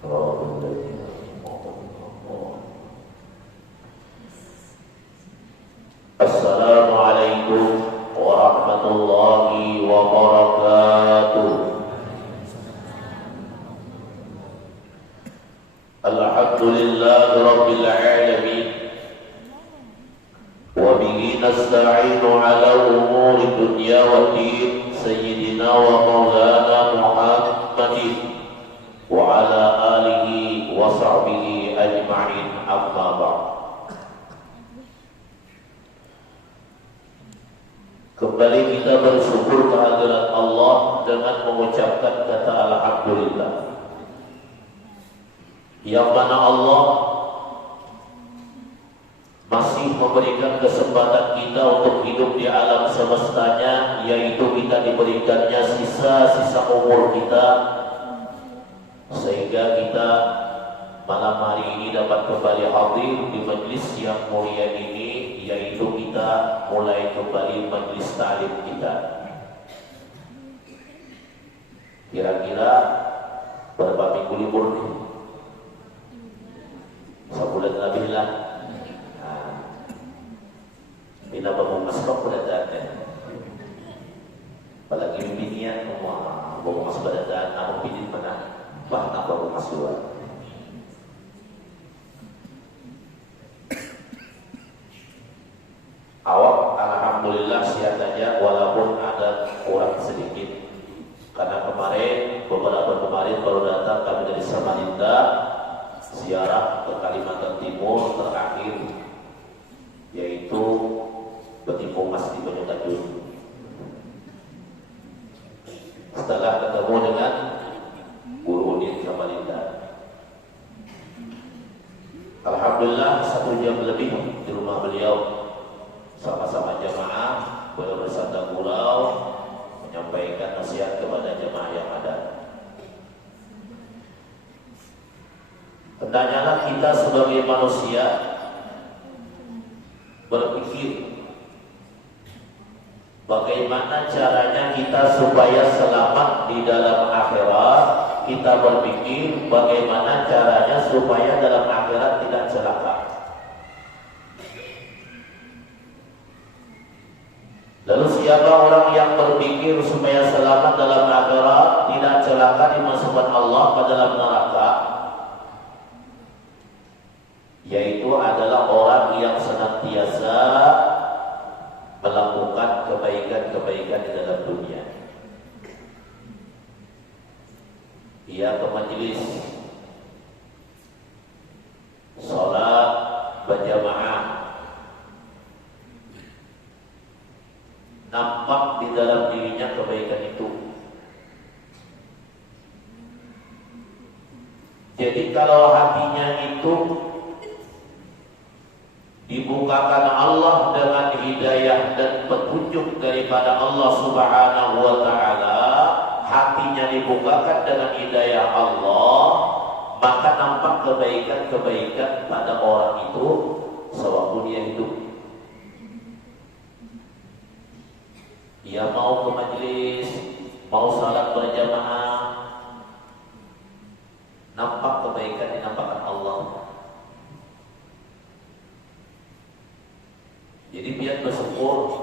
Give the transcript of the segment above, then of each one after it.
Assalamualaikum warahmatullahi wabarakatuh. Alhamdulillahi rabbil alamin. Wa bihi nasta'inu ala umuri dunya wa din. Sayyidina wa maulana Muhammadin wa ala alihi wa sahbihi ajma'in, amma ba'd. Kembali kita bersyukur kehadirat Allah dengan mengucapkan kata alhamdulillah, yang mana Allah masih memberikan kesempatan kita untuk hidup di alam semestanya, yaitu kita diberikannya sisa-sisa umur kita, sehingga kita malam hari ini dapat kembali hadir di majlis yang mulia ini, yaitu kita mulai kembali majlis ta'lim kita. Kira-kira berapa minggu libur nih? Sebulan lebih lah. Bila baru masuk berdadaan, apalagi binian semua baru masuk berdadaan, namun binin mana bahkan baru masuk. Awak alhamdulillah sihat saja, walaupun ada kurang sedikit, karena beberapa kemarin baru datang kami dari Samarinda ziarah ke Kalimantan Timur terakhir, yaitu bertimbung mas di Banyuwangi. Setelah ketemu dengan guru unit Samarinda, alhamdulillah 1 jam lebih di rumah beliau sama-sama jamaah, beliau bersandar gurau menyampaikan nasihat kepada jamaah yang ada. Hendaknya kita sebagai manusia berpikir bagaimana caranya kita supaya selamat di dalam akhirat. Kita berpikir bagaimana caranya supaya dalam akhirat tidak celaka. Lalu siapa orang yang berpikir supaya selamat dalam akhirat, tidak celaka dimasukkan Allah ke dalam neraka? Yaitu adalah orang yang senantiasa melakukan kebaikan-kebaikan di dalam dunia. Ia ke majelis, sholat berjamaah, nampak di dalam dirinya kebaikan itu. Jadi kalau hatinya itu dibukakan Allah dengan hidayah dan petunjuk daripada Allah Subhanahu wa ta'ala, hatinya dibukakan dengan hidayah Allah, maka nampak kebaikan-kebaikan pada orang itu sewaktu dia hidup. Dia mau ke majelis, mau salat berjamaah, nampak kebaikan dinampakkan Allah. Jadi biar bersyukur,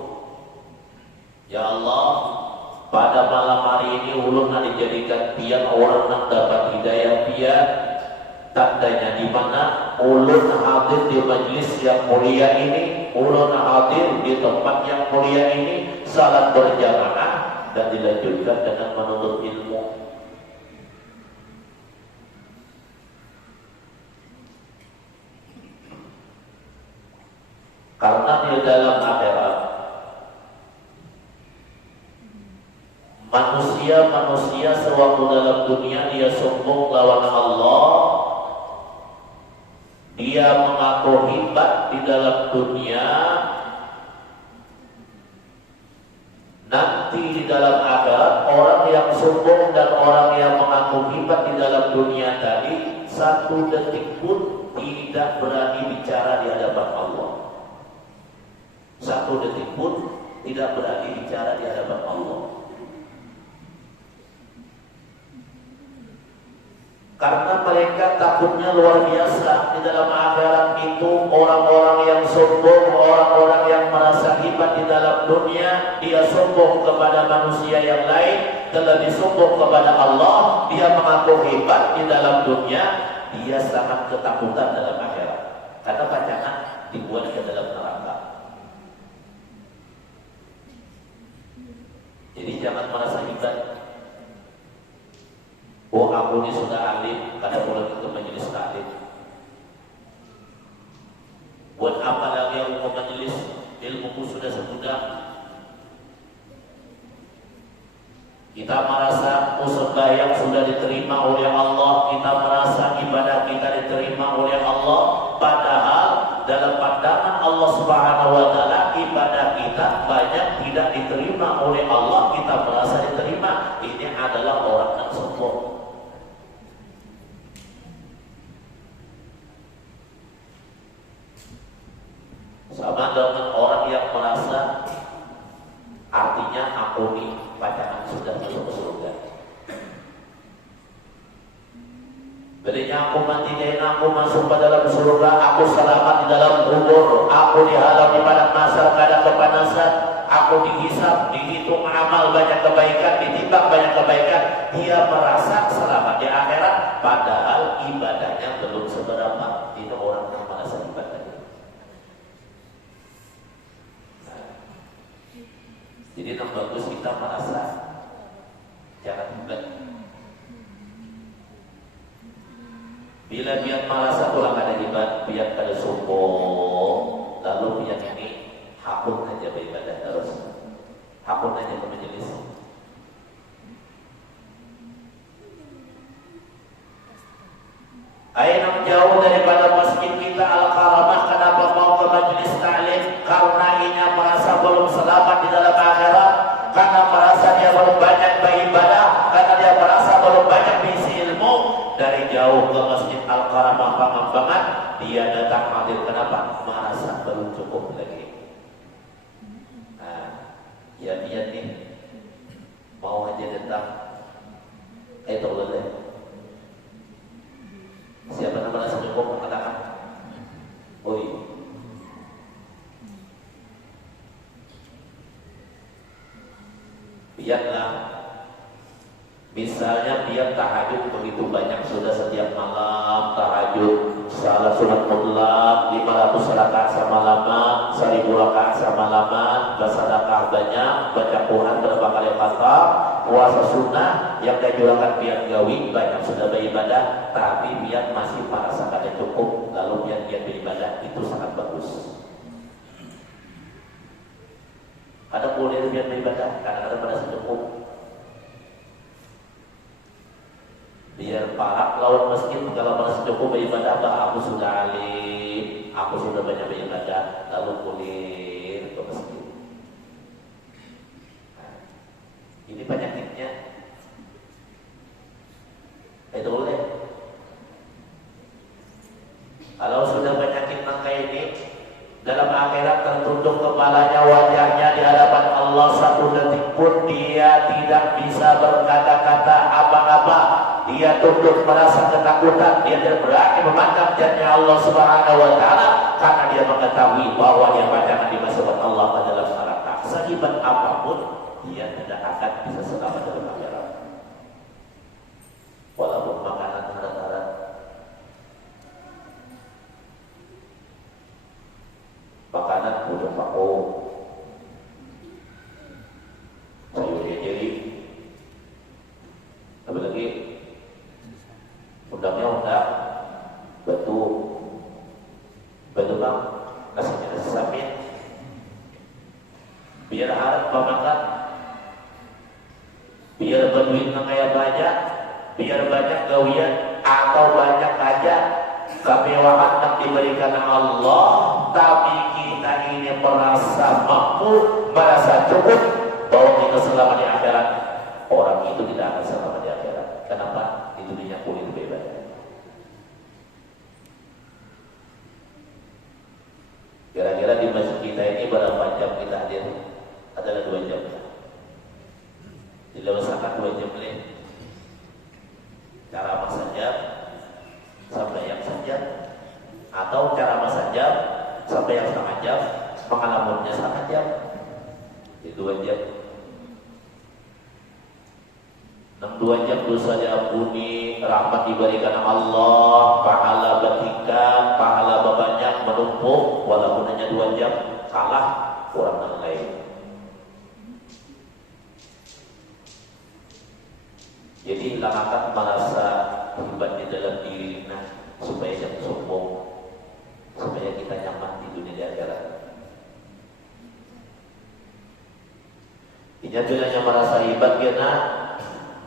ya Allah, pada malam hari ini ulun dijadikan pian orang yang dapat hidayah pian. Tandanya di mana ulun hadir di majlis yang mulia ini, ulun hadir di tempat yang mulia ini, salat berjamaah dan dilanjutkan dengan menuntut ilmu. Karena di dalam akhirat manusia sewaktu dalam dunia dia sombong lawan Allah, dia mengaku hebat di dalam dunia, nanti di dalam akhirat orang yang sombong dan orang yang mengaku hebat di dalam dunia tadi 1 detik pun tidak berani bicara di hadapan Allah. 1 detik pun tidak berani bicara di hadapan Allah. Karena mereka takutnya luar biasa. Di dalam akhirat itu orang-orang yang sombong, orang-orang yang merasa hebat di dalam dunia, dia sombong kepada manusia yang lain, terlebih sombong kepada Allah. Dia mengaku hebat di dalam dunia, dia sangat ketakutan dalam akhirat. Karena pacangan dibuat ke dalam neraka. Jadi jangan merasa hebat. Oh, aku ini sudah alim, kadang boleh ke majelis taklim. Buat apa lagi aku ke majelis? Ilmuku sudah segudang. Kita merasa sembahyang sudah diterima oleh Allah, kita merasa ibadah kita diterima oleh Allah, padahal dalam pandangan Allah Subhanahu wa taala ibadah kita banyak tidak diterima oleh Allah, kita merasa diterima. Ini adalah orang yang sombong. Sama dengan orang yang merasa artinya aku ini pacaran sudah masuk surga. Belinya aku mati dan aku masuk ke dalam surga, aku selamat di dalam kubur, aku dihalau di padang mahsyar kadang kepanasan, aku dihisab, dihitung amal banyak kebaikan, ditimbang banyak kebaikan. Dia merasa selamat di akhirat, padahal ibadahnya belum seberapa. Itu orang yang merasa ibadahnya. Jadi yang bagus kita merasa jangan hebat. Bila dia merasa tulang ada hebat, biar kada sombong, lalu biar ini hakun aja beribadah terus, hakun aja ke majelis. Ayo jauh daripada masjid kita Al-Karamah. Kenapa mau ke majelis ta'lim? Karena ini merasa belum selamat di dalam akhirat, karena merasa dia belum banyak beribadah, karena dia merasa belum banyak diisi ilmu. Dari jauh ke masjid Al-Karamah Pangambangan, dia datang hadir. Kenapa? Merasa belum cukup lagi. Nah, ya dia nih mau aja datang. Itu boleh. Siapa yang merasa cukup mengatakan, oi, biarlah. Misalnya biar tahajud begitu banyak sudah setiap malam tahajud, salat sunat mutlak 500 rakaat semalam, 1000 rakaat semalam, bersedekah banyak, baca Quran berapa kali khatam, puasa sunnah yang dijualkan biar gawi banyak sudah beribadah, tapi biar masih merasa kada cukup, lalu biar dia beribadah, itu sangat bagus. Ada boleh biar beribadah, kadang-kadang merasa cukup. Biar parak lawan masjid kalau merasa cukup beribadah, aku sudah alim, aku sudah banyak beribadah, lalu boleh ke masjid. Nah, ini penyakitnya. Itu boleh. Kalau sudah penyakit maka ini dalam akhirat tertutup kepalanya, wajahnya di hadapan Allah, satu detik pun dia tidak bisa berkata-kata apa-apa. Dia tunduk merasa ketakutan, dia tidak berani memandang jannah Allah Subhanahu wa taala, karena dia mengetahui bahwa dia padangan dimasukkan Allah ke dalam neraka. Sehebat apapun dia tidak akan bisa selamat dalam akhirat. Walaupun makanan haram-haram. Makanan udah paku, sayurnya jadi, apa lagi? Undangnya undang, batu bang, nasinya nasi samin. Biar harap pemakan, biar berduit kaya banyak, biar banyak gawian atau banyak aja kemewahan yang diberikan Allah, tapi kita ini merasa mampu, merasa cukup bahwa kita selamat di akhirat. Orang itu tidak akan selamat di akhirat. Kenapa? Di dunia kulit bebas. Kira-kira di masjid kita ini berapa jam kita hadir? Adalah 2 jam. Tidak usahakan 2 jam lebih. Cara apa saja? atau cara masak jam sampai yang setengah jam, pengalamannya setengah jam, itu 2 jam. 2 jam dosa diampuni, rahmat diberikan Allah, pahala batikan, pahala banyak menumpuk, walaupun hanya 2 jam, kalah orang yang lain. Jadi hilangkan merasa hebat di dalam diri, supaya jangan sombong, supaya kita nyaman di dunia di akhirat. Ini bilangnya merasa hebat ya,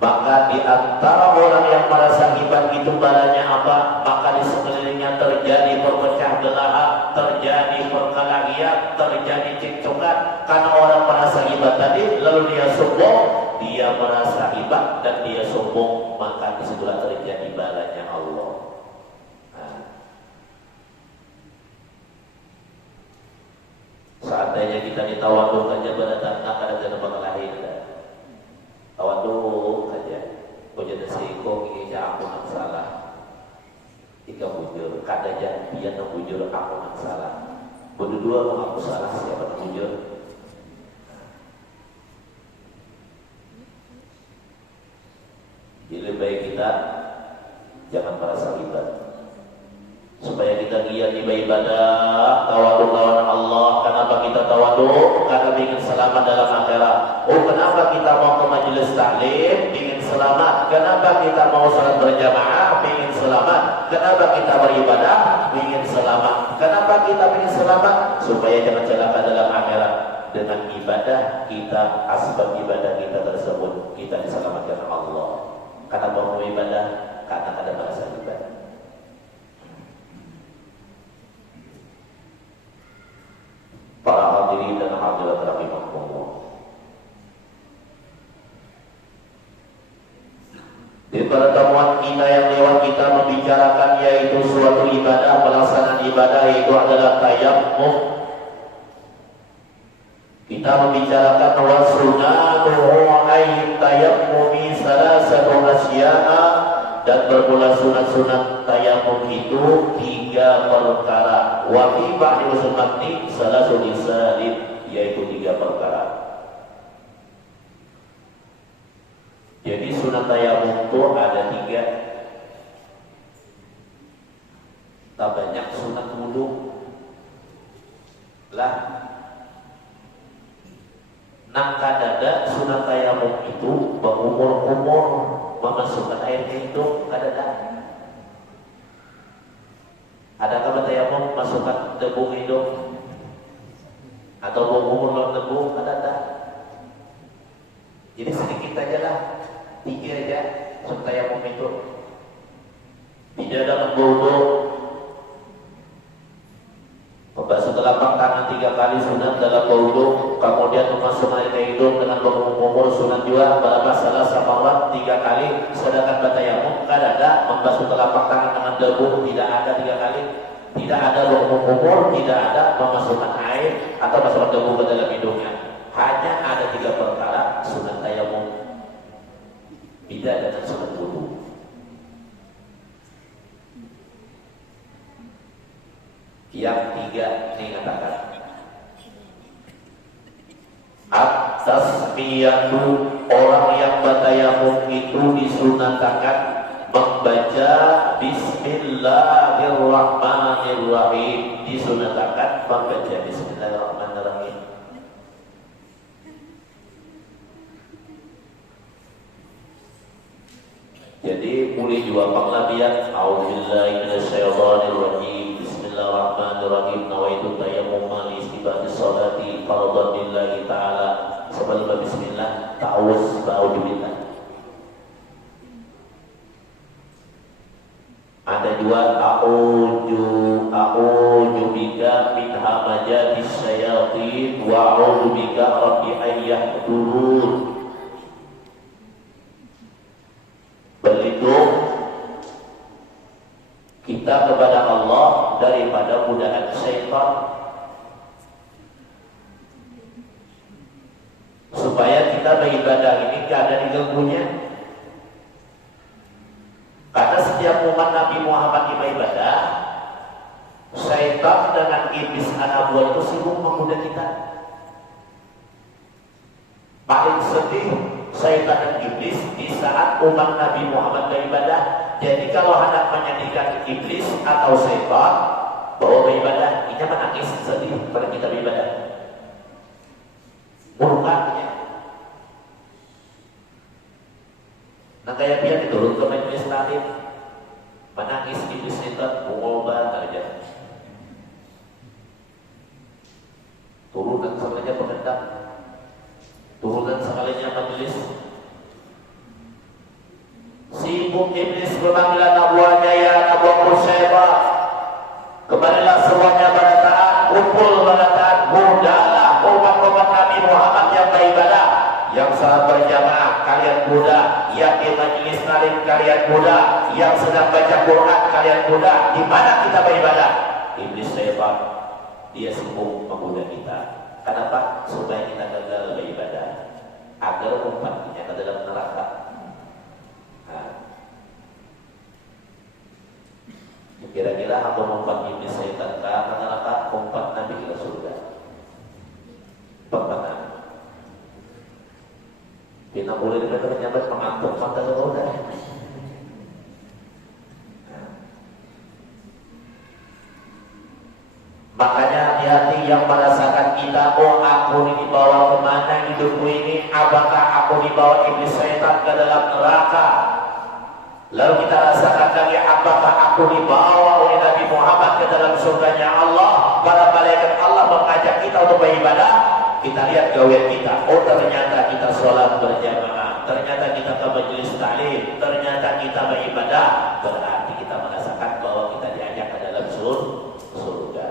maka di antara orang yang merasa hebat itu balanya apa? Maka di sekelilingnya terjadi perpecah belah, terjadi perkelahian, terjadi cekcokan. Karena orang merasa hebat tadi, lalu dia sombong, dia merasa hebat dan dia sombong, maka disitulah terjadi balanya Allah. Seandainya kita ditawaduk aja berdatang ada berkelahi. Tawaduk aja, jadi siko ini aku yang salah. Jika bujur, kata jangan yang bujur aku yang salah. Berdua mengaku salah, siapa yang bujur? Jadi lebih baik kita jangan merasa hebat, supaya kita giat ibadah, tawaduk lawan Allah. Kenapa kita tawaduk? Karena ingin selamat dalam akhirat. Oh, kenapa kita mau ke majelis taklim? Ingin selamat. Kenapa kita mau salat berjamaah? Ingin selamat. Kenapa kita beribadah? Ingin selamat. Kenapa kita ingin selamat? Supaya jangan celaka dalam akhirat. Dengan ibadah kita, asbab ibadah kita tersebut, kita diselamatkan Allah. Karena mau ibadah, karena ada bahasa ibadah. Para hadirin dan hadirat rahimakumullah. Di pertemuan kita yang lewat kita membicarakan yaitu suatu ibadah, pelaksanaan ibadah yaitu adalah tayammum. Kita membicarakan wa sunnatuhu ay tayammumi salasatu asya'a, dan bermula sunat-sunat tayamum itu 3 perkara. Wa fi ba'di sunnati salasul lisanin, yaitu 3 perkara. Jadi sunat tayamum itu ada 3. Tak banyak sunat wudu lah. Kadada sunat tayamum itu berumur-umur memasukkan air ke hidung, kadada. Adakah tayamum masukkan debu hidung atau berumur dalam debu, kadada. Jadi sedikit aja lah, 3 aja sunat tayamum itu. Tidak dalam wudu, membasuh telapak tangan 3 kali sunat dalam wudu, kemudian memasukkan air ke hidung dengan berumur sunat juga berapa salah samarat 3 kali. Sedangkan batayamum kadada membasuh telapak tangan dengan debu, tidak ada 3 kali, tidak ada berumur, tidak ada memasukkan air atau masukkan debu ke dalam hidungnya. Hanya ada 3 perkara sunat tayamum, beda dengan sunat wudu. Yang 3 dikatakan at-tasmiyatu, orang yang bertayamum itu disunatkan membaca Bismillahirrahmanirrahim, disunatkan membaca Bismillahirrahmanirrahim. Jadi mulai juga penglatihan a'udzubillahi minasyaitonirrajim. Bismillahirrahmanirrahim. Nawaitu tayammuma li istibati sholati fardhan lillahi ta'ala. Sebelum bismillah ta'awuz ba'udzubillah. Ada juga a'udzu bika min hamajatis syayatin wa a'udzu bika rabbi an yahdurun. Berlindung kita kepada Allah daripada godaan syaitan, supaya kita beribadah ini tidak ada diganggunya. Karena setiap umat Nabi Muhammad beribadah Syaitan dengan iblis anak buah itu sibuk menggoda kita. Paling sedih syaitan dan iblis di saat umat Nabi Muhammad beribadah. Jadi kalau hendak menyedihkan iblis atau syaitan bawa beribadah, ini menangis sedih pada kita beribadah. Murkanya. Nah kayak dia diturun ke majelis taklim, menangis iblis syaitan, mengobat aja. Turunan sekalinya pengendang, turunan sekalinya majelis. Sibuk iblis berpanggilan nabuahnya, ya nabuah syaitan. Kembalilah semuanya pada taat, kumpul pada taat, mudalah umat-umat Nabi Muhammad yang beribadah, yang salat berjamaah kalian muda, yang di majelis taklim kalian muda, yang sedang baca Quran kalian muda. Di mana kita beribadah? Iblis syaitan dia sibuk menggoda kita. Kenapa? Supaya kita gagal beribadah, agar umatnya ke dalam neraka. Kira-kira aku membuat iblis syaitan ke neraka, umpat Nabi ke surga. Pernah? Kita boleh dikatakan nyambat mengantuk mata ke roda. Makanya hati-hati yang merasakan kita, oh aku ini dibawa kemana hidupku ini? Apakah aku dibawa iblis syaitan ke dalam neraka? Lalu kita rasakan lagi, apakah aku dibawa oleh Nabi Muhammad ke dalam surganya Allah? Para malaikat Allah mengajak kita untuk beribadah. Kita lihat gawean kita, oh ternyata kita sholat berjamaah, ternyata kita ke majelis taklim, ternyata kita beribadah. Berarti kita merasakan bahwa kita diajak ke dalam surga.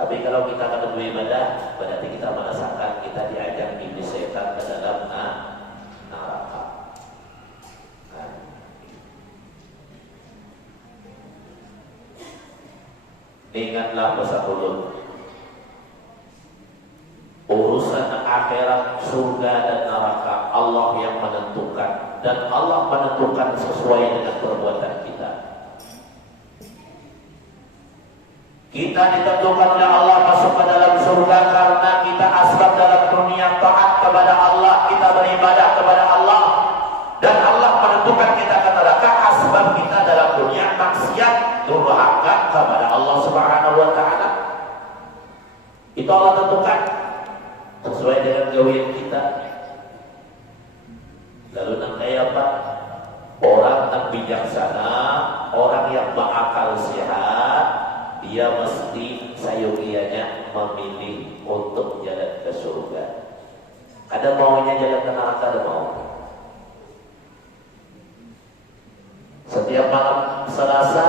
Tapi kalau kita akan beribadah, berarti kita merasakan kita diajak iblis setan ke dalam neraka. Ingatlah pesan ulun, urusan akhirat, surga dan neraka Allah yang menentukan, dan Allah menentukan sesuai dengan perbuatan kita. Kita ditentukan oleh Allah masuk ke dalam surga karena kita asbab dalam dunia taat kepada Allah, kita beribadah kepada Allah, dan Allah menentukan kita ke neraka asbab kita dalam dunia maksiat, durhaka kepada Allah Subhanahu wa taala. Itu Allah tentukan sesuai dengan gawean kita. Lalu nanti apa? Orang yang bijaksana, orang yang berakal sehat, dia mesti sayogianya memilih untuk jalan ke surga. Ada maunya jalan ke neraka, ada mau. Setiap malam Selasa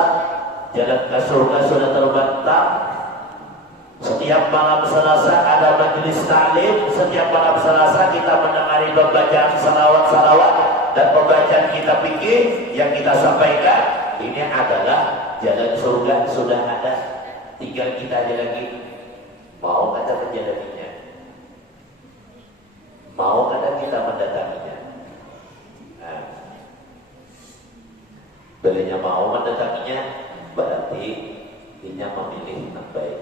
jalan ke surga sudah terbantah. Setiap malam Selasa ada majelis taklim. Setiap malam Selasa kita mendengari pembacaan salawat-salawat dan pembacaan kita fikih yang kita sampaikan. Ini adalah jalan surga sudah ada. Tinggal kita aja lagi mau ada menjalaninya, mau ada kita mendatanginya. Nah, belinya mau mendatanginya berarti dia memilih yang baik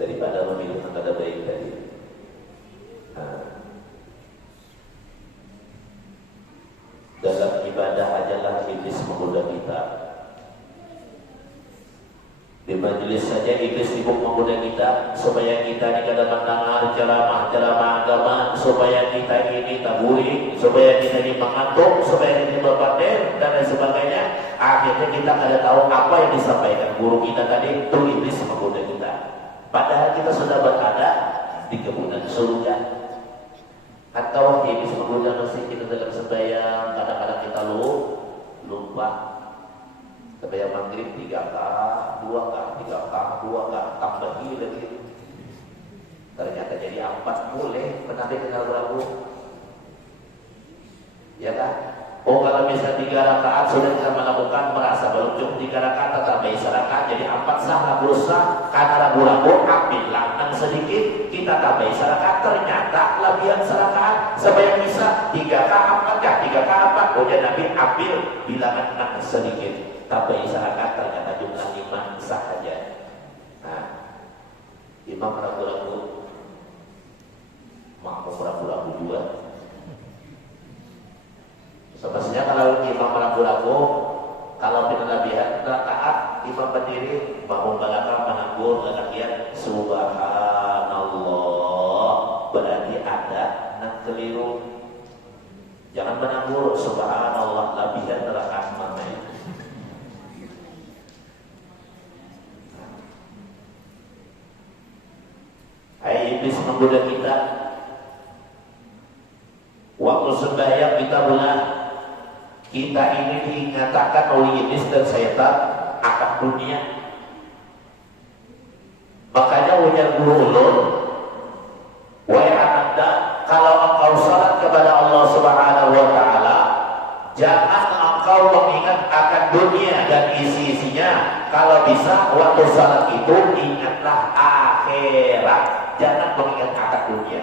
daripada memilih yang tidak baik tadi. Dalam ibadah ajalah iblis menggoda kita. Di majelis saja iblis sibuk menggoda kita supaya kita ini kadang mendengar ceramah-ceramah agama, supaya kita ini taburi, supaya kita ini mengantuk, supaya kita ini berpaten dan lain sebagainya. Akhirnya kita kada tahu apa yang disampaikan guru kita tadi. Itu iblis menggoda kita. Padahal kita sudah berada di kebunan surga. Atau iblis menggoda masih kita dalam sembahyang, kadang-kadang kita lupa. Sembahyang maghrib 3 rakaat, 2 rakaat, 3 rakaat, 2 rakaat, tambah lagi. Ternyata jadi 4 boleh, pernah dengar ragu. Ya kan? Oh kalau bisa 3 rakaat sudah kita melakukan, merasa belum cukup 3 rakaat, tambah 1 rakaat jadi 4 sah, berusaha karena ragu-ragu ambillah yang sedikit, kita tambah 1 rakaat, ternyata lebihan 1 rakaat supaya bisa 3 rakaat, 4 kah 3 rakaat 4. Kemudian Nabi ambil bilangan 6 sedikit. tapi isahakan ternyata jumlah imam sah saja. Nah, imam ragu-ragu, makmum ragu-ragu juga. Sebenarnya kalau imam ragu-ragu, kalau berlebihan rakaat imam berdiri, makmum belakang menanggur kemudian subhanallah, berarti ada nak keliru. Jangan menanggur subhanallah lebihan rakaat mana itu. Hai iblis menggoda kita. Waktu sembahyang kita belah, kita ini dinyatakan oleh iblis dan syaitan akan dunia. Makanya ujar guru ulun, wahai ananda, kalau engkau salat kepada Allah Subhanahu wa taala, jangan engkau mengingat akan dunia dan isi-isinya. Kalau bisa waktu salat itu ingatlah akhirat, jangan mengingat akan dunia.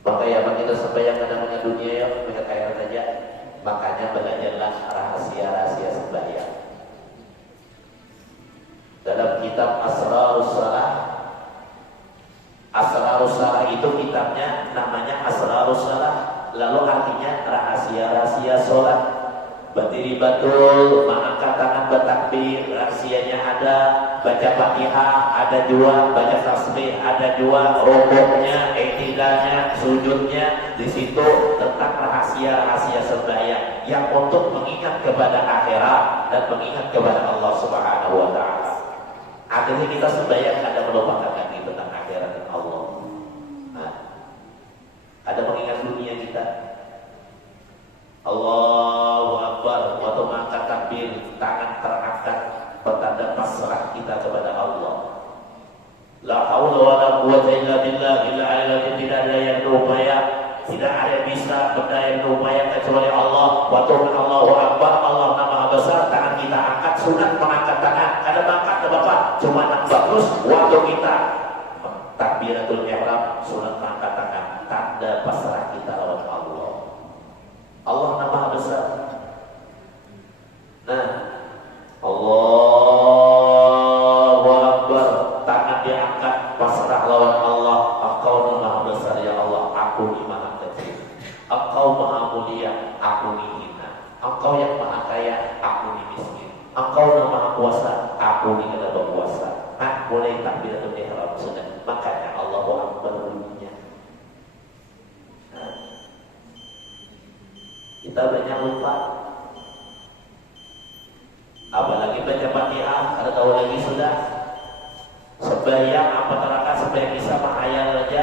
Maka ya kita sembahyang namanya dunia ya, mengingat akhirat saja. Makanya belajarlah rahasia-rahasia sembahyang. Dalam kitab Asrarus Salah, Asrarus Salah itu kitabnya namanya Asrarus Salah, lalu artinya rahasia-rahasia sholat. Berdiri betul, mengangkat tangan bertakbir, rahasianya ada, baca Fatihah ada juga, baca tasbih ada juga, rukuknya, i'tidalnya, sujudnya, di situ tentang rahasia-rahasia sembahyang yang untuk mengingat kepada akhirat dan mengingat kepada Allah Subhanahu wa taala. Akhirnya kita sembahyang ada melupakan lagi tentang akhirat dan Allah. Nah, ada mengingat dunia kita. Allahu Akbar, waktu mengangkat takbir, tangan terangkat, pertanda pasrah kita kepada Allah. La haula wala quwwata illa billah, tidak ada yang berupaya, tidak ada yang bisa berdaya berupaya kecuali Allah. Waktu Allahu Akbar, Allah Maha Besar, tangan kita angkat, sunat mengangkat tangan. Ada mangkat ada bapak, cuma nampak terus. Waktu kita takbiratul ihram, sunat mengangkat tangan, tanda pasrah kita lawan Allah. Allah Maha Besar. Nah, Allahu Akbar, tangan diangkat, pasrah lawan Allah. Engkau Maha Besar ya Allah, aku ni maha kecil. Engkau Maha Mulia, aku ni hina. Engkau yang Maha Kaya, aku ni miskin. Engkau yang Maha Kuasa, aku ni kada berkuasa. Nah, mulai takbiratul ihram sudah. Makanya Allahu Akbar bunyinya. Nah, kita banyak lupa. Apalagi baca Fatihah, kada tahu lagi sudah. Sembahyang apa terakan sembahyang bisa menghayal saja.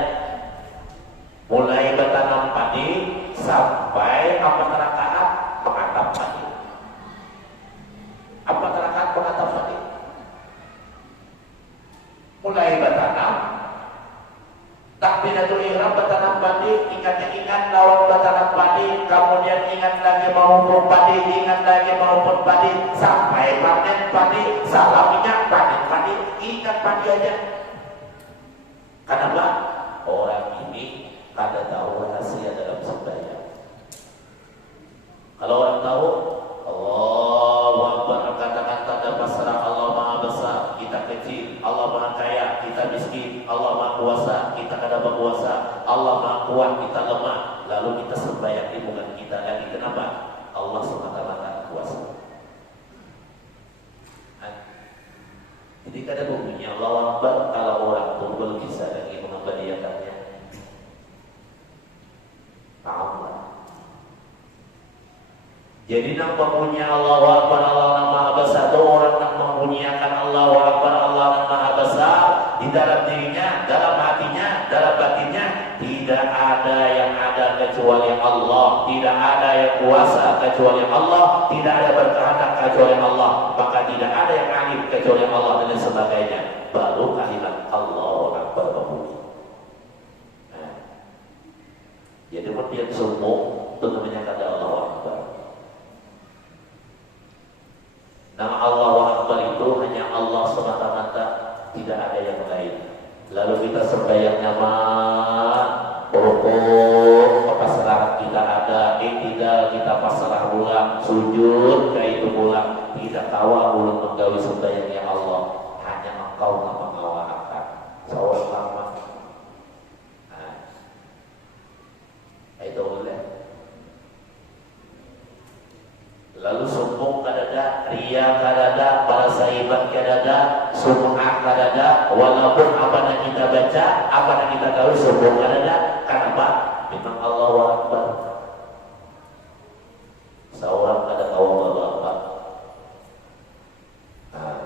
Mulai bertanam padi sampai apa terakan mengatap padi. Apa terakan mengatap padi? Mulai bertanam, takbiratul ihram bertanam padi, ingat lawan bertanam padi, kemudian ingat lagi mau padi, ingat lagi mau padi, sampai panen padi, salaminya panen padi, ingat padi aja. Kenapa? Orang ini kada tahu rahasia dalam sembahyang. Kalau orang tahu, Allahu Akbar, katakan tanda pasrah Allah Maha Besar, kita kecil, Allah Maha Kaya, kita miskin, Allah Maha Kuasa, kita kada berkuasa, Allah Maha Kuat, kita lemah. Lalu kita sembahyang di bukan kita lagi. Kenapa? Allah SWT kuasa. Jadi kada bunyi Allahu Akbar kalau orang pun belum bisa lagi mengabadiakannya. Ta'ala. Jadi nak mempunyai Allahu Akbar, Allah Maha Besar, itu orang nak mempunyakan Allahu Akbar, Allah Maha Besar di dalam dirinya, dalam hatinya, dalam batinnya, tidak ada yang ada kecuali Allah, tidak ada yang kuasa kecuali Allah, tidak ada berkehendak kecuali Allah, maka tidak ada yang alim kecuali Allah dan sebagainya. Baru kalimat Allahu Akbar berbunyi. Nah, jadi kemudian semua itu namanya kata Allahu Akbar. Nama Allahu Akbar itu hanya Allah semata-mata, tidak ada yang lain. Lalu kita sembahyang nyaman, rukuk, pasrah kita ada, i'tidal kita pasrah pulang sujud kayak itu pulang tidak tawa ulun menggawi sembahyang ya Allah hanya engkau yang mengawakan sawal lama itu boleh. Lalu sombong kadada, ria kadada, para sahibat kadada, sum'ah kadada, walaupun apa yang kita baca, apa yang kita tahu sombong kadada. Kenapa? Memang Allahu Akbar. Seorang kada tahu apa-apa. Nah,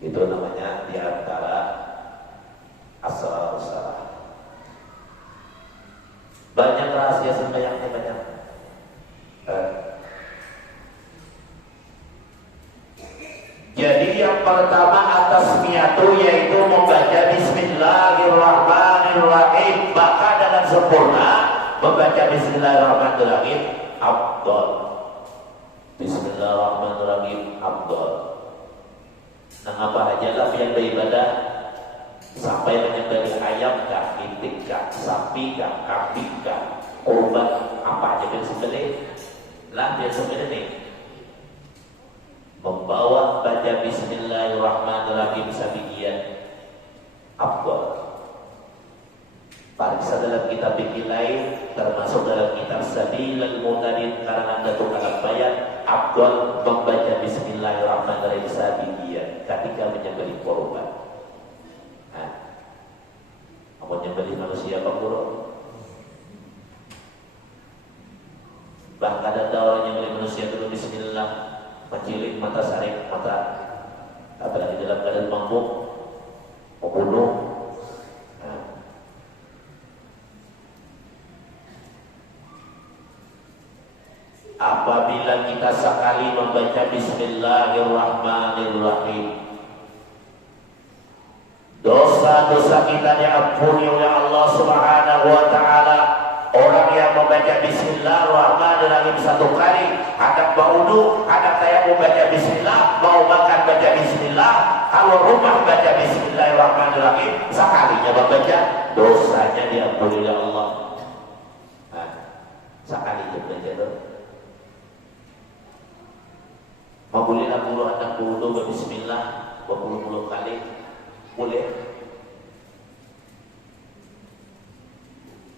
itu namanya diantara asal usaha. Banyak rahasia sembahyangnya banyak. Jadi yang pertama atas niatu yaitu membaca Bismillahirrahmanirrahim. Maka dengan sempurna membaca Bismillahirrahmanirrahim afdal. Bismillahirrahmanirrahim afdal. Nah apa aja lah yang beribadah sampai menyembelih ayam kah, itik kah, sapi kah, kambing kah, kurban apa aja yang sembelih lah dia sembelih nih. Membawa baca Bismillahirrahmanirrahim sabiqian afdal. Pariksa dalam kitab fikih lain termasuk dalam kitab Sabilul Muhtadin karangan Datuk Alam Bayan afdal membaca Bismillahirrahmanirrahim sabiqian ketika menyembelih korban. Mau nyembelih manusia apa buruk? Bahkan ada orang yang nyembelih manusia dulu Bismillah mencilik mata sarik mata apalagi dalam keadaan mampu membunuh. Apabila kita sekali membaca Bismillahirrahmanirrahim dosa-dosa kita diampuni oleh Allah Subhanahu wa taala. Orang yang membaca Bismillahirrahmanirrahim satu kali hendak berwudu, hendak saya membaca Bismillah, mau makan baca Bismillah, kalau rumah baca Bismillahirrahmanirrahim, sekalinya membaca dosanya diampuni oleh Allah. Nah, sekali itu baca itu. Mau boleh aku hendak berwudu Bismillah berpuluh-puluh kali. Boleh.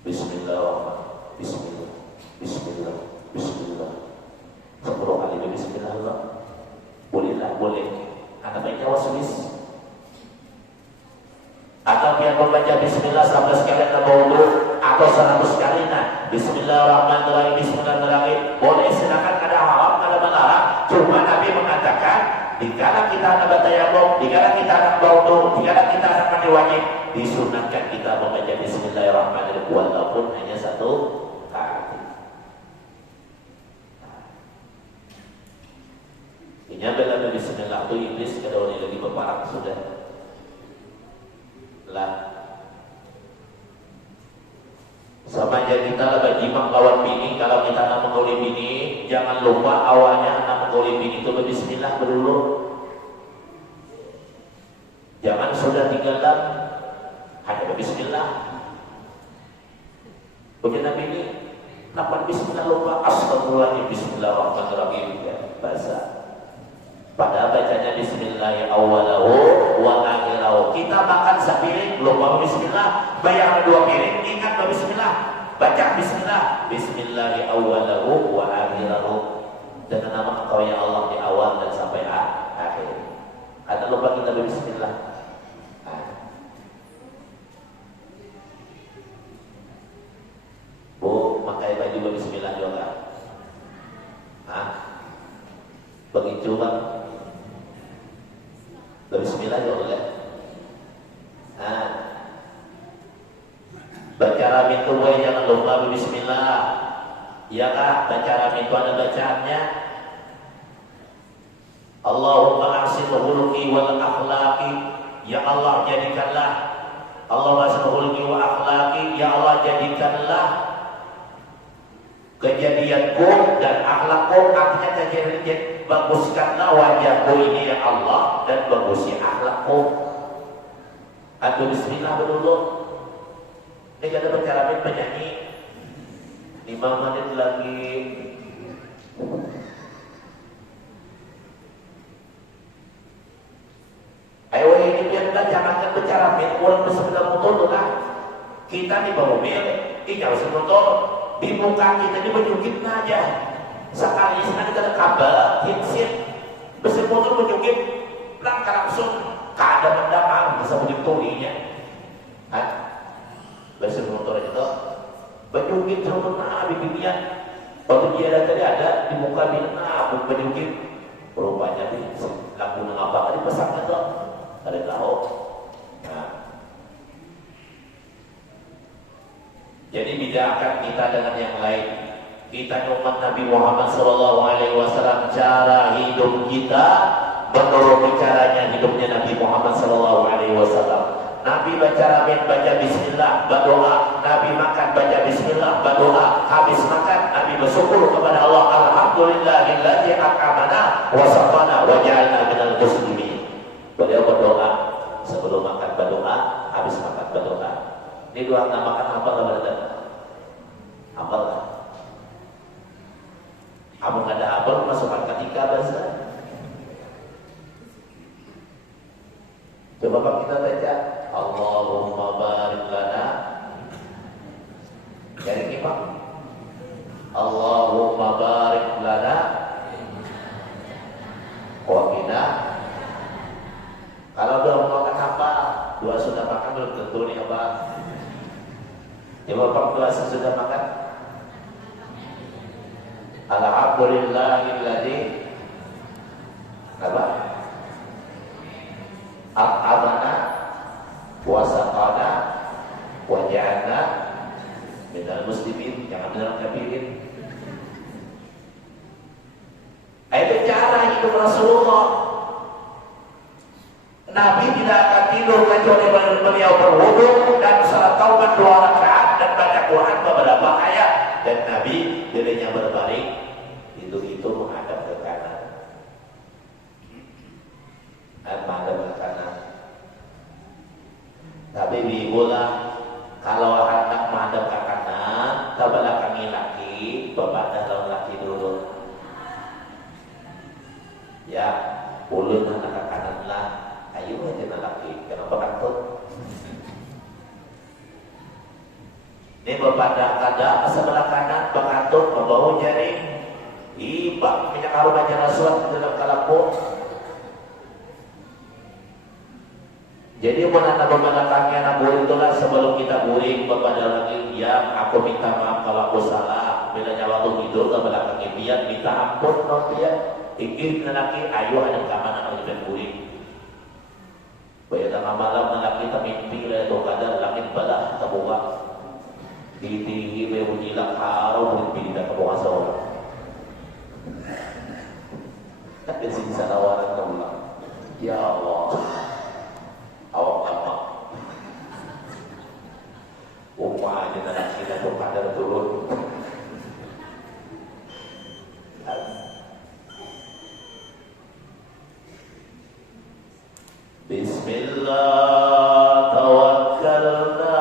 Bismillah, Bismillah, Bismillah, Bismillah. 10 kali Bismillah Allah. Bolehlah, boleh. Anak baca waswis. Atau dia membaca Bismillah 11 kali atau wudu atau 100 kali nah. Bismillahirrahmanirrahim, Bismillahirrahmanirrahim. Boleh sedangkan kada haram, kada melarang. Cuma Nabi mengatakan dikala kita ada tayamum, dikala kita ada wudu, dikala kita ada mandi wajib, disunatkan kita membaca Bismillahirrahmanirrahim walaupun hanya satu kali. Ini adalah Bismillah itu iblis kalau lagi berparak sudah lah. Sama aja kita lagi jimak lawan bini, kalau kita nak menggauli bini, jangan lupa awalnya nak menggauli bini itu Bismillah dulu. Jangan sudah tinggalkan hanya Bismillah. Bagi Nabi ini, kenapa Bismillah lupa? Astagfirullahaladzim, Bismillahirrahmanirrahim ya, bahasa. Pada bacanya Bismillah awalahu wa akhirahu. Kita makan sepiring lupa Bismillah, bayar 2 piring ingat Bismillah, baca Bismillah. Bismillah awalahu wa akhirahu. Dengan nama Engkau ya Allah di awal dan sampai akhir. Ada lupa kita Bismillah. Bu, pakai baju Bismillah juga. Begitu Bang. Bismillah ya boleh. Baca ramin itu boleh, jangan lupa Bismillah. Ya kak, baca ramin itu ada bacaannya. Allahumma ahsin khuluqi wal akhlaqi. Ya Allah jadikanlah. Allahumma ahsin khuluqi wa akhlaqi. Ya Allah jadikanlah kejadianku dan akhlakku, artinya kejadian baguskanlah wajahku ini ya Allah dan bagusnya akhlakku. Atau Bismillah dulu. Ini ada bicara penyanyi. 5 menit lagi. Ayo ini biarlah jangankan bicara orang bersepeda motor lah. Kita di bawah mobil, jangan semotor. Di muka kita ini menyungkit aja. Sekali sekali kita kabel, hitsip, bersepeda motor menyungkit, langkah langsung kada mendapat bisa begitu ininya. Bersepeda motor itu menyungkit terus bikinnya. Waktu dia tadi ada di muka dia, menyungkit. Rupanya di lampu apa tadi pesaknya tuh. Ada tahu. Nah. Jadi bedakan kita dengan yang lain. Kita umat Nabi Muhammad SAW, cara hidup kita menurut caranya hidupnya Nabi Muhammad SAW. Nabi baca bismillah, berdoa. Nabi makan baca bismillah, berdoa. Habis makan Nabi bersyukur kepada Allah. Alhamdulillahilladzi akramana wa saqana wa ja'alna minal muslimin. Beliau berdoa sebelum makan, berdoa habis makan, berdoa. Ini doa makan apa lah? Apa lah? Kamu nggak ada apa masukkan ketika bahasa. Coba Pak kita baca Allahumma barik lana. Jadi ini Pak Allahumma barik lana wa qina. Kalau belum makan apa, dua sudah makan belum tentu nih apa. Coba Pak dua sudah makan. Alhamdulillahilladzi apa? At'amana wa saqana wa ja'alna minal muslimin. Jangan bilang kafirin. Itu cara hidup Rasulullah. Nabi tidak akan tidur kecuali beliau berwudu dan salat taubat 2 rakaat dan baca Quran beberapa ayat. Dan Nabi dirinya berbaring itu menghadap ke kanan dan menghadap ke kanan. Tapi bibulah kalau anak menghadap ke kanan, ke belakang laki, bapak dalam laki dulu. Ya, ulun anak ke kanan lah. Ayo aja laki, kenapa kantut? Ini berpada kada sebelah kanan bakantut membawa jari ibak minyak harum aja rasuat di dalam kalapuk. Jadi menata belakangnya anak buring itulah sebelum kita buring kepada lagi yang aku minta maaf kalau aku salah. Bila nyawa tu tidur ke belakangnya biar minta ampun no dia. Ingin lelaki ayo ada kamar anak dan buring. Bayar tengah malam lelaki termimpi lah itu kadang langit balah terbuka. Tinggi berbunyi lah harum berpindah ke bawah seorang. Tapi sini salawaran Allah. Ya Allah, awak lama. Upahnya dalam kita berkadar turun. Bismillah tawakkalna.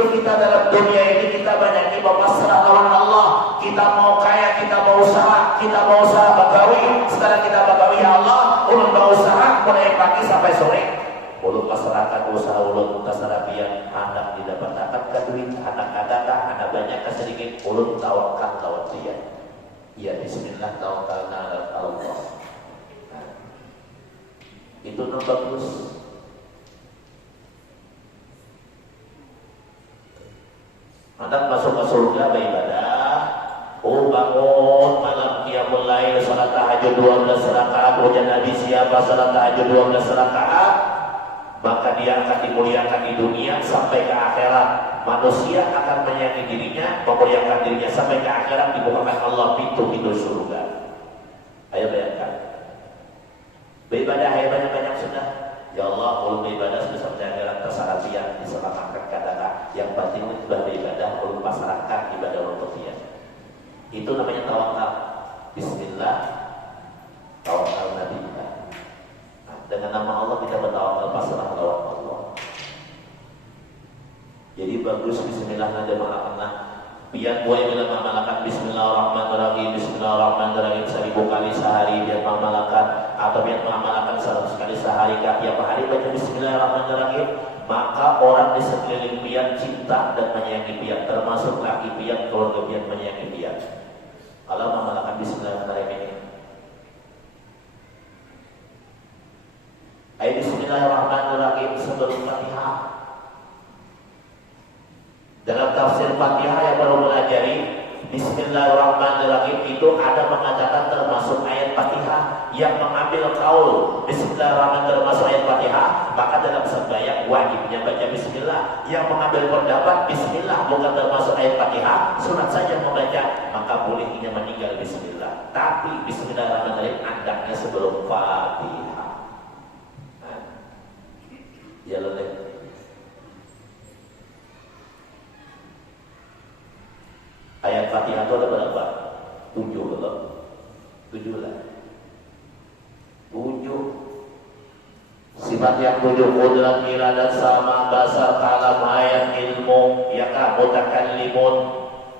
Kita dalam dunia ini kita banyak berpasrah lawan Allah. Kita mau kaya, kita mau usaha bagawi. Sekarang kita bagawi ya Allah, ulun berusaha mulai pagi sampai sore. Ulun pasrahkan usaha ulun tasarabian, anak tidak mendapatkan duit, anak kata, anak banyak sedikit, ulun tawakal lawan dia. Ya bismillah tawakkalna ala Allah. Nah, itu bagus. Anak masuk ke surga beribadah. Bangun malam qiyamul lail, salat tahajud 12 rakaat. Ujian Nabi siapa salat tahajud 12 rakaat, maka dia akan dimuliakan di dunia sampai ke akhirat. Manusia akan menyayangi dirinya, memuliakan dirinya sampai ke akhirat, dibukakan Allah pintu-pintu surga. Ayo bayangkan. Beribadah ayo banyak-banyak sudah. Ya Allah, ulun beribadah sudah sampai akhirat tersarabian diselamatkan katakan. Yang penting itu beribadah ulun pas Itu namanya tawakal. Bismillah, tawakal Nabi kita. Nah, dengan nama Allah kita bertawakal, pasrah lawan Allah. Jadi bagus Bismillah nada malakanlah. Biar boleh bila mamalakan Bismillahirrahmanirrahim, Bismillahirrahmanirrahim 1000 kali sehari biar mamalakan, atau biar mamalakan 100 kali sehari. Tiap hari baca Bismillahirrahmanirrahim, maka orang di sekeliling pian cinta dan menyayangi pian, termasuk laki pian, keluarga pian menyayangi pian. Kalau mamalakan Bismillahirrahmanirrahim ini. Ayat Bismillahirrahmanirrahim sebelum Fatihah. Dalam tafsir Fatihah yang baru pelajari, Bismillahirrahmanirrahim itu ada mengatakan termasuk ayat Fatihah yang mengambil kaul Bismillahirrahmanirrahim termasuk ayat Fatihah, maka dalam sembahyang wajibnya baca Bismillah. Yang mengambil pendapat Bismillah bukan termasuk ayat Fatihah, sunat saja membaca, maka boleh ia meninggal Bismillah. Tapi Bismillahirrahmanirrahim andaknya sebelum Fatihah. Nah, ya boleh. Ayat Fatihah itu ada berapa? 7 belum? 7 lah. 7. Sifat yang 7 kudrat iradat sama basar kalam ayat ilmu ya kan mutakallimun.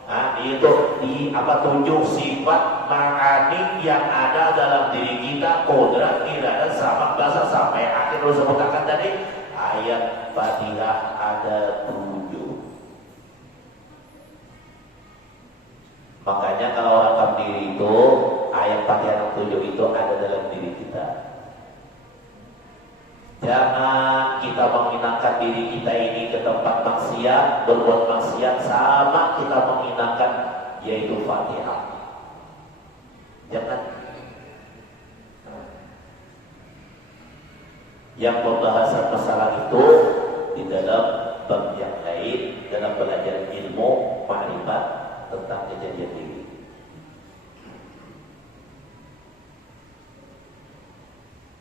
Nah, itu di apa 7 sifat ma'ani yang ada dalam diri kita, kudrat iradat sama basar sampai akhir lu sebutkan tadi. Ayat Fatihah ada 7. Makanya kalau orang takdir itu ayat Fatihah yang 7 itu ada dalam diri kita. Jangan kita menghinakan diri kita ini ke tempat maksiat, berbuat maksiat sama kita menghinakan yaitu Fatihah. Jangan. Yang pembahasan masalah itu di dalam bab yang lain, dalam belajar ilmu ma'rifat tentang kejadian ini.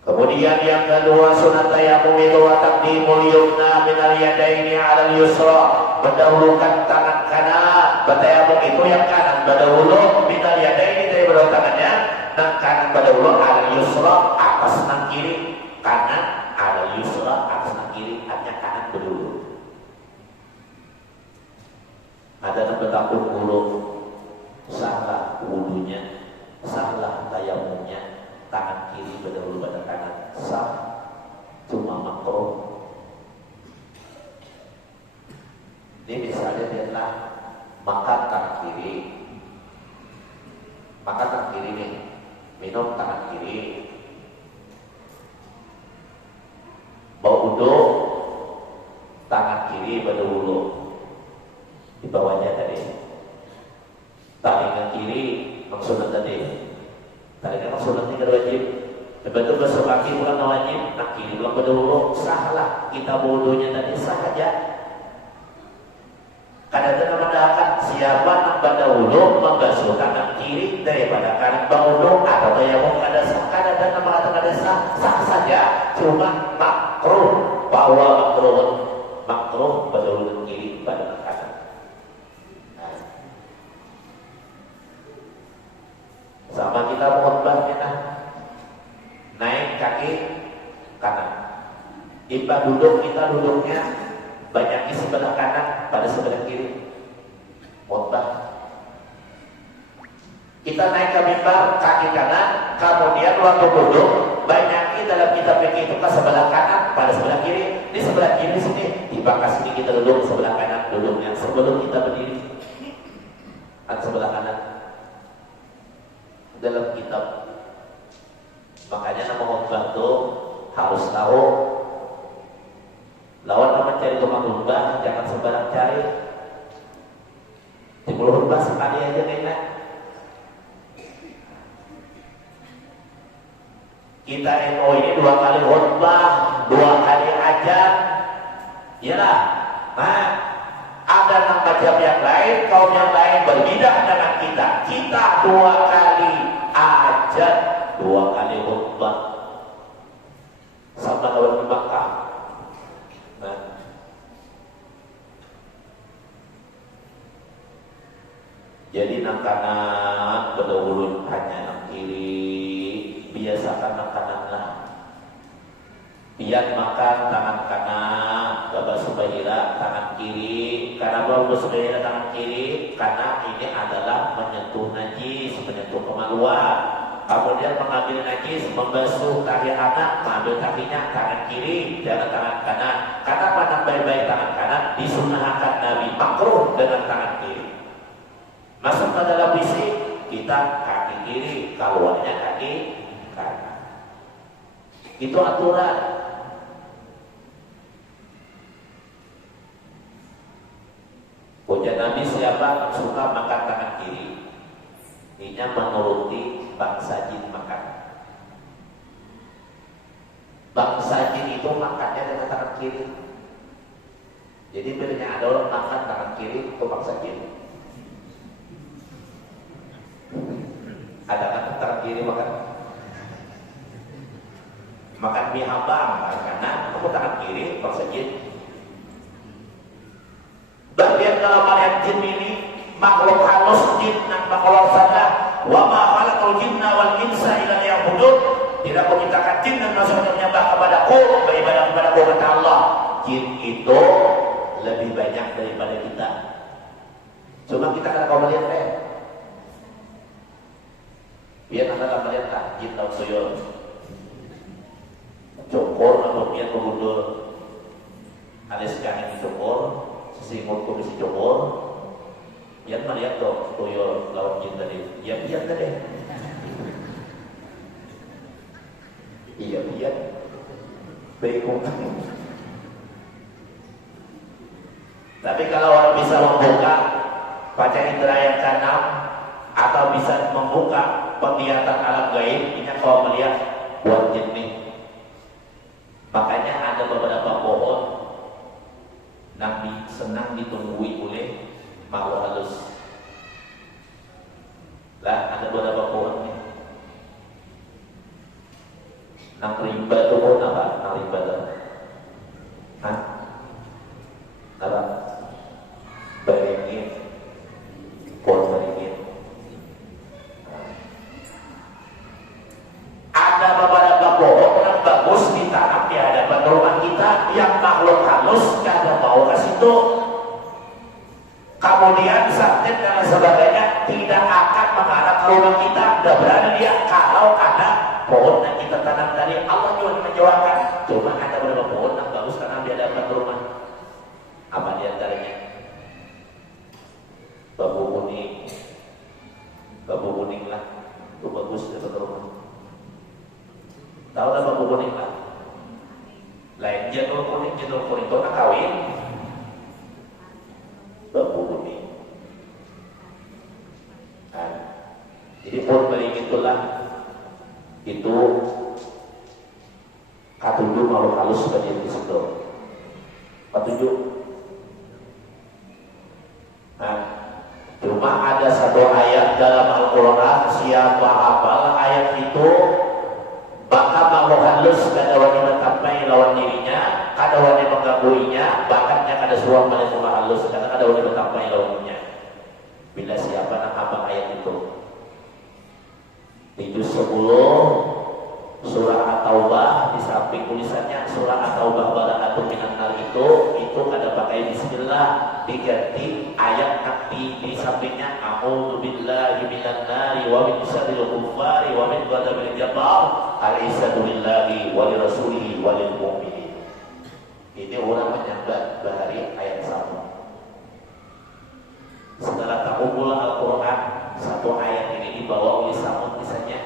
Kemudian yang kedua sunat tayamum itu wa taqdimul yumna minal yadaini 'alal yusra, mendahulukan tangan kanan. Bertayamum itu yang kanan berdahulu, minal yadaini dari kedua tangannya, dan kanan berdahulu 'alal yusra atas nang kiri, kanan 'alal yusra atas nang kiri, hanya kanan berdahulu. Ada bertakun huruf, salah wudunya, salah tayamumnya, tangan kiri berdahulu pada kanan, sah, cuma makruh. Ini misalnya dia telah makan tangan kiri, makan tangan kiri nih, minum tangan kiri, mau wudu, tangan kiri berdahulu. Di bawahnya tadi taringan kiri maksudnya tadi taringan maksudnya tidak wajib, betul besok kaki bukan wajib, nah kiri belum berdahulu, sahlah kita wudunya tadi sah aja. Kadang-kadang mengatakan siapa yang berdahulu membasuh tangan kiri daripada kanan bawudu atau tayamum ada sah. Kadang-kadang mengatakan ada sah saja, cuma makruh bahwa makruh berdahulu kiri pada kanan. Sama kita khutbah kita naik kaki kanan, kita duduk, kita duduknya banyak di sebelah kanan pada sebelah kiri. Khutbah kita naik ke mimbar kaki kanan, kemudian waktu duduk banyak dalam kitab fikih itu ke sebelah kanan pada sebelah kiri. Di sebelah kiri sini di bangkas sini kita duduk sebelah kanan duduknya sebelum kita berdiri atau sebelah kanan dalam kitab. Makanya nama khutbah itu harus tahu. Lawan mencari tukang khutbah jangan sembarang cari. Di mulut khutbah sekali aja enak. Kita NO ini 2 kali khutbah, 2 kali ajar. Iyalah. Nah, ada yang macam yang lain, kaum yang lain berbeda dengan kita. Kita 2 kali ajar, 2 kali khutbah. Sama kalau di Makkah. Nah, Jadi nakanan berdahulu hanya nang kiri, biasakan makananlah. Biar makan tangan kanan, babak subaira tangan kiri. Karena babak subaira tangan kiri, karena ini adalah menyentuh najis, menyentuh kemaluan. Kemudian mengambil najis, membasuh kaki anak, mengambil kakinya tangan kiri, jangan tangan kanan. Karena pandang baik-baik tangan kanan, disunahkan Nabi makruh dengan tangan kiri. Masuk ke dalam fisik, kita kaki kiri, keluarnya kaki kanan. Itu aturan. Puja Nabi siapa suka makan tangan kiri, ini menuruti bangsa jin makan. Bangsa jin itu makannya dengan tangan kiri. Jadi bilangnya ada orang makan tangan kiri itu bangsa jin. Ada kan tangan kiri makan mie habang karena aku tangan kiri bangsa jin. Bagian dalam ayat jin ini makhluk halus jin dan makhluk sadar. Wa ma khalaqul jinna wal insa illa liya'budun. Tidak aku ciptakan jin dan manusia untuk menyembah kepadaku, beribadah kepadaku, kata Allah. Jin itu lebih banyak daripada kita. Cuma kita kena kau melihat biar anda melihat lah jin daun tuyul. Cokor atau biar mengundur. Alis kaki cokor. Simut komisi cokor, yang melihat dong tuyul lawan jin tadi, ya biar tadi, iya biar, bingung. Tapi kalau orang bisa membuka panca indera yang keenam atau bisa membuka penglihatan alam gaib, ini kalau melihat buat jin nih. Makanya ada beberapa pohon Nabi senang ditunggui oleh makhluk halus. Lah ada beberapa pohonnya. Nang rimba itu pohon apa? Nang rimba itu. Hah? Apa? Beringin. Pohon beringin. Ada beberapa pohon yang bagus ditanam di hadapan rumah kita yang makhluk halus kada mau ke situ. Kemudian sakit dan sebagainya tidak akan mengarah ke rumah kita, tidak berani dia kalau ada pohon yang kita tanam tadi. Allah juga menjawabkan. Cuma ada beberapa pohon yang bagus tanam di hadapan rumah. Apa diantaranya? Bambu kuning lah, itu bagus di depan rumah. Tahu tak bambu kuning lah? Lain jadul kuning itu nak kawin. Bambu kuning. Nah, jadi pohon beringin itulah itu katunjuk makhluk halus seperti di situ. Katunjuk. Nah, cuma ada satu ayat dalam Al-Quran, siapa hafal ayat itu, maka makhluk halus kada wani mencapai lawan dirinya, kada wani menggangguinya, bahkan yang ada suara makhluk halus karena kada wani mencapai lawannya. Bila siapa nak hafal ayat itu, di juz 10 surah At-Taubah, di samping tulisannya surah At-Taubah bara'atun minan nar itu ada pakai bismillah, diganti ayat nanti di sampingnya a'udzu billahi minan nari wa min syarril kuffari wa min ghadabil jabbar alaihissatu lillahi wa lirasulihi wa lil mu'minin. Ini orang menyambat bahari ayat 1. Setelah takumpul Al-Quran, satu ayat ini dibawa oleh Samud misalnya,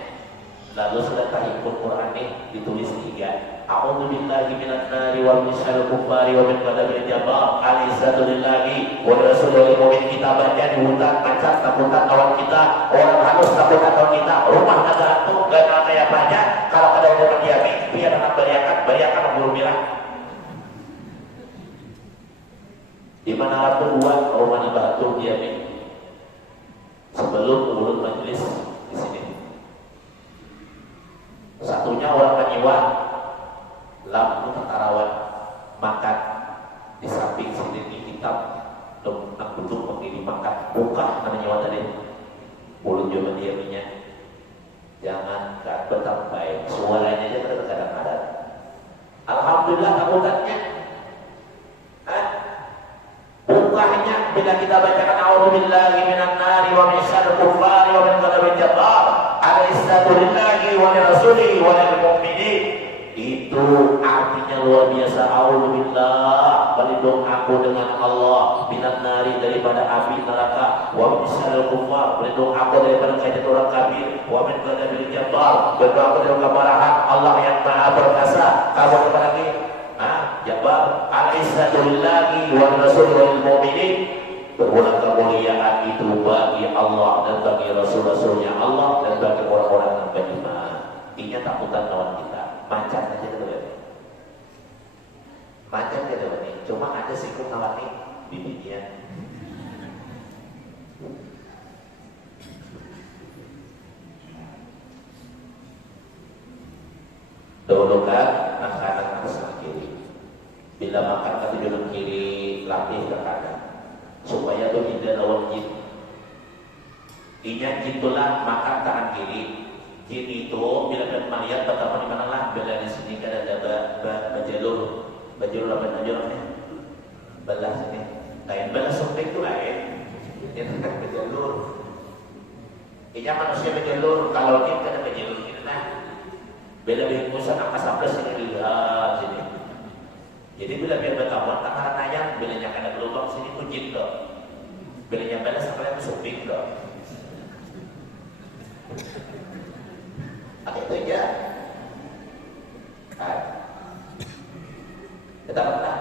lalu sudah terhimpun Quran ini ditulis 3. A'udzu billahi minan nari wa min syarril kuffari wa min ghadabil jabbar alaihissatu lillahi wa lirasulihi wa lil mu'minin. Kita baca di hutan macan takutan lawan kita, orang halus takutan lawan kita, rumah ada hantu gak ada kayak banyak. Kalau ada orang diami biar anak bariakan burung merah. Di mana waktu buat rumah di batu diami sebelum urut majelis di sini. Satunya orang menyiwa lampu tentarawan makan di samping sini di kitab tentang duduk pengirim makan buka namanya apa tadi? Mulut juga diamnya. Jangan betah baik. Suaranya aja kadang-kadang ada. Alhamdulillah takutannya. Bukannya bila kita bacakan a'udzubillahi minan nari wa min syarril kuffari wa min ghadabil jabbar, alaihissabillahi wa li rasulihi wa lil mu'minin. Itu artinya luar biasa. A'udzubillah, berlindung aku dengan Allah, minan nari, daripada api neraka, wa min syarril kuffar, berlindung aku daripada kejahatan orang kafir, wa min ghadabil jabbar, berlindung aku dari kemarahan Allah yang Maha Perkasa. Kamu apa lagi? Jabbar, alaihissabillahi wa rasulihi wal mu'minin. Berulang kemuliaan itu bagi Allah dan bagi Rasul-Rasulnya Allah dan bagi orang-orang yang beriman. Ini takutan lawan kita. Macan aja gitu kan. Macan gitu kan. Cuma ada sikut lawan nih bibitnya. Dahulu kan anak-anak sebelah kiri. Bila makan ke ujung kiri, latih ke kanan, supaya itu tidak lawan jin. Ingat itulah makan tangan kiri. Jin itu bila kan melihat betapa di mana lah. Bila di sini kan ada bajalur apa namanya? Belah sini. Kain belah sempit itu lain. Itu kan bajalur. Ingat manusia bajalur. Kalau jin kan ada bajalur gitu nah. Bila bingusan apa sini dilihat sini. Jadi bila biar berkawan tak kalah nayang, bila yang ada gelombang sini tu jin dah. Bila yang balas sampai yang suping dah. Ada itu aja. Kita pernah.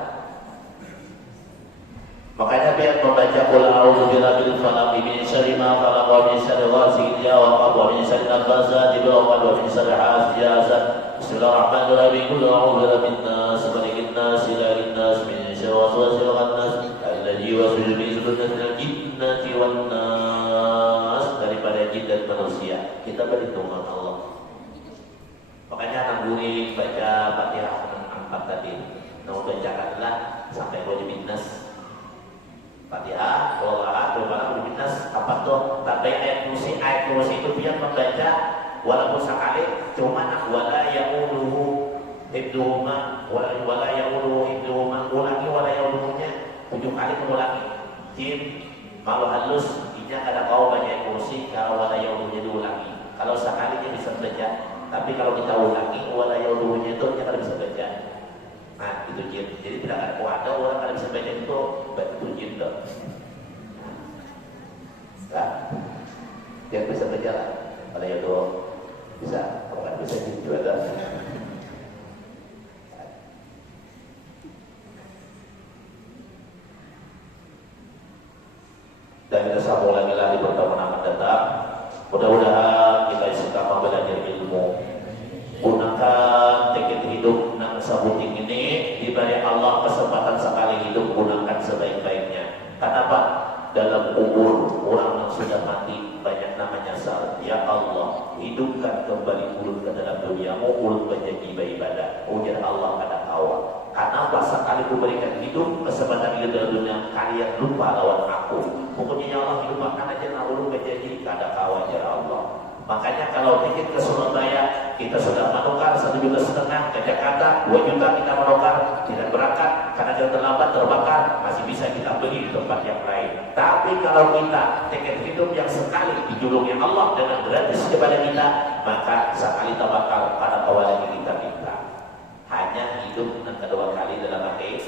Makanya biar membaca qul a'udzu birabbil falaq min syarri ma khalaq wa min syarri ghasiqin idza waqab wa min syarri naffasati bil 'uqad wa min syarri hasidin idza hasad. Bismillahirrahmanirrahim. Qul a'udzu birabbin nas malikin nas ilahin nas min syarri waswasil khannas alladzi yuwaswisu fi sudurin jinnati wan nas. Daripada jin dan manusia kita berlindung kepada Allah. Makanya anak guru baca Fatihah 4 tadi. Mau bacakanlah sampai wajib nas. Fatihah, doa, nas apa tuh? Tapi ayat kursi itu dia membaca walaupun sekali, cuma wala ya'uluhu hibduhuma wala ya'uluhu hibduhuma, ulangi wala ya'uluhunya 7 kali mengulangi. Jim malu halus, ini kada kau baca kursi kalau wala ya'uluhunya diulangi. Kalau sekali dia bisa baca, tapi kalau kita ulangi wala ya'uluhunya itu dia kada bisa baca. Nah, itu jin. Jadi tidak ada kuat orang kada bisa baca itu jin dah. Nah, yang bisa berjalan, kalau yang doa bisa, orang bisa juga. Dan kita sambung lagi di pertemuan akan datang. Mudah-mudahan kita istiqamah belajar ilmu. Gunakan tiket hidup nang sabuting ini diberi Allah kesempatan sekali hidup, gunakan sebaik-baiknya. Kenapa? Dalam kubur orang yang sudah mati banyak namanya nyasar. Ya Allah, hidupkan kembali mulut ke dalam duniamu, mulut menjadi ibadah. Ujar Allah pada awal. Kenapa sekali kuberikan hidup kesempatan hidup dalam dunia kalian lupa lawan aku? Pokoknya ya Allah hidupkan aja nak mulut menjadi kada kawan ya Allah. Makanya kalau tiket ke Surabaya kita sudah menukar 1,5 juta, ke Jakarta 2 juta kita menukar, tidak berangkat karena jam terlambat terbakar, masih bisa kita beli di tempat yang lain. Tapi kalau kita tiket hidup yang sekali dijulungi Allah dengan gratis kepada kita, maka sekali terbakar pada awalnya kita minta. Hanya hidup dan kedua kali dalam akhir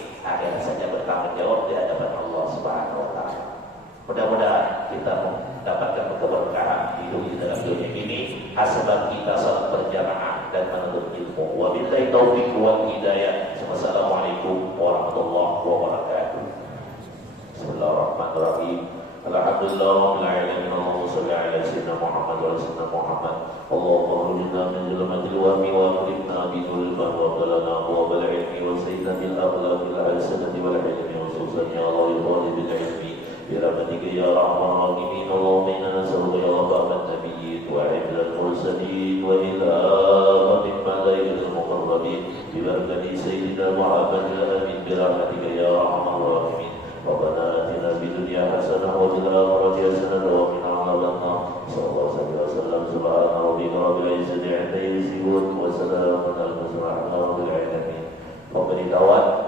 saja bertanggung jawab di hadapan Allah Subhanahu wa taala. Mudah-mudahan kita mendapatkan keberkahan hidup di dalam dunia ini asbab kita salat berjamaah dan menuntut ilmu. Wabillahi taufiq wal hidayah. Wassalamualaikum warahmatullahi wabarakatuh. Bismillahirrahmanirrahim. Alhamdulillah rabbil alamin. Allahumma shalli ala sayyidina Muhammad wa ala sayyidina Muhammad. Allahumma inna min zulmatil wahmi wa akhrijna bi nuril fahmi wa balana wa bil ilmi wa sayyidina bil akhlaqil hasanati wal ilmi wa sulsani Allah wa bil ilmi. برحمتك يا ارحم الراحمين. اللهم انا نسالك يا رب النبيين وعبد المرسلين والى ملائكه المقربين ببركه سيدنا محمد الامين برحمتك يا ارحم الراحمين. ربنا اتنا في الدنيا حسنه وفي الاخره حسنة وقنا عذاب النار صلى الله عليه وسلم سبحان ربك رب العزة عما يصفون وسلام على المرسلين والحمد لله رب العالمين. Pemberitahuan